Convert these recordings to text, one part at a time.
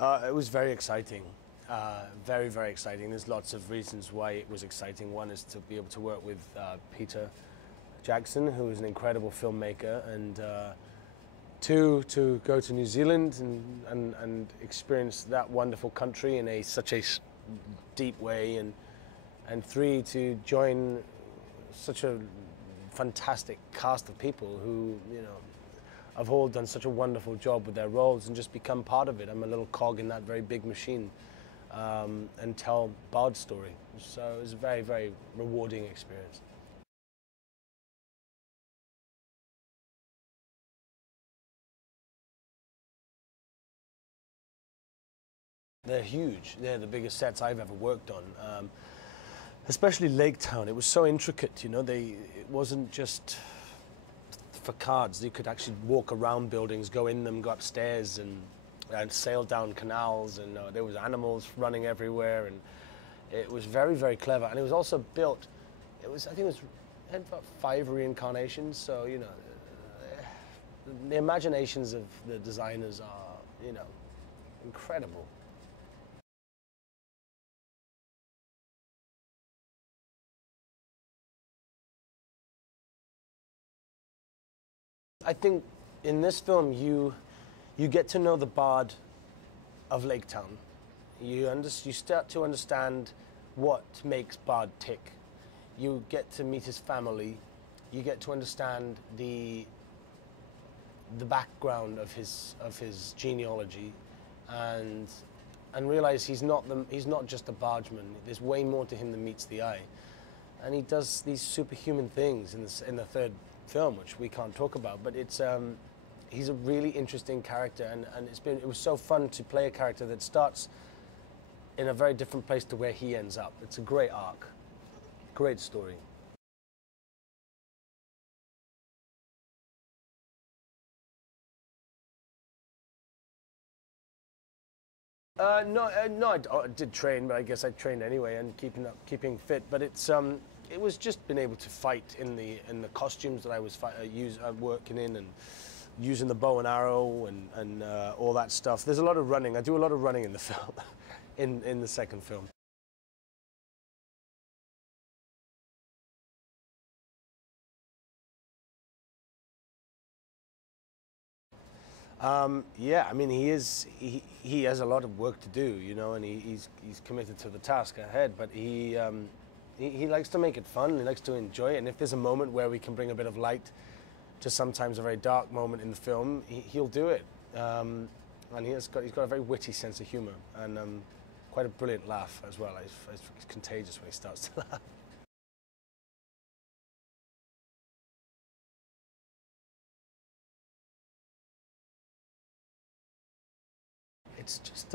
It was very exciting, very, very exciting. There's lots of reasons why it was exciting. One is to be able to work with Peter Jackson, who is an incredible filmmaker, and two, to go to New Zealand and experience that wonderful country in such a deep way, and three, to join such a fantastic cast of people who, you know, have all done such a wonderful job with their roles and just become part of it. I'm a little cog in that very big machine, and tell Bard's story. So it was a very, very rewarding experience. They're huge. They're the biggest sets I've ever worked on. Especially Lake Town. It was so intricate, you know. It wasn't just for cards. You could actually walk around buildings, go in them, go upstairs, and sail down canals. And there was animals running everywhere, and it was very, very clever. And it was also built. I think it had about 5 reincarnations. So, you know, the imaginations of the designers are, you know, incredible. I think in this film you get to know the Bard of Lake Town. You start to understand what makes Bard tick. You get to meet his family. You get to understand the background of his genealogy, and realize he's not just a bargeman. There's way more to him than meets the eye, and he does these superhuman things in the third film, which we can't talk about, but he's a really interesting character, and it was so fun to play a character that starts in a very different place to where he ends up. It's a great arc, great story. No, I did train, but I guess I trained anyway, and keeping fit. But it was just being able to fight in the costumes that I was working in, and using the bow and arrow and all that stuff. There's a lot of running. I do a lot of running in the film, in the second film. Yeah, I mean, he has a lot of work to do, you know, and he's committed to the task ahead. But he likes to make it fun. He likes to enjoy it. And if there's a moment where we can bring a bit of light to sometimes a very dark moment in the film, he'll do it. And he's got a very witty sense of humor, and quite a brilliant laugh as well. It's contagious when he starts to laugh. It's just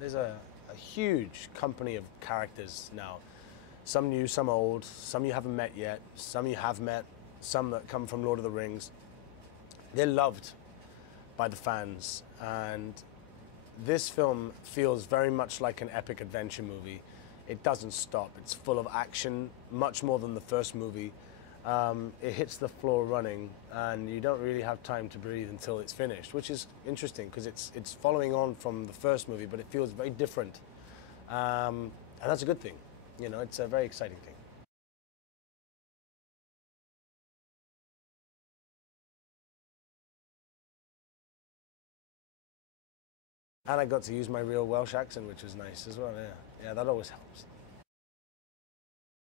there's a huge company of characters now. Some new, some old, some you haven't met yet, some you have met, some that come from Lord of the Rings. They're loved by the fans, and this film feels very much like an epic adventure movie. It doesn't stop. It's full of action, much more than the first movie. It hits the floor running, and you don't really have time to breathe until it's finished, which is interesting because it's following on from the first movie, but it feels very different, and that's a good thing. You know, it's a very exciting thing. And I got to use my real Welsh accent, which was nice as well. Yeah, that always helps.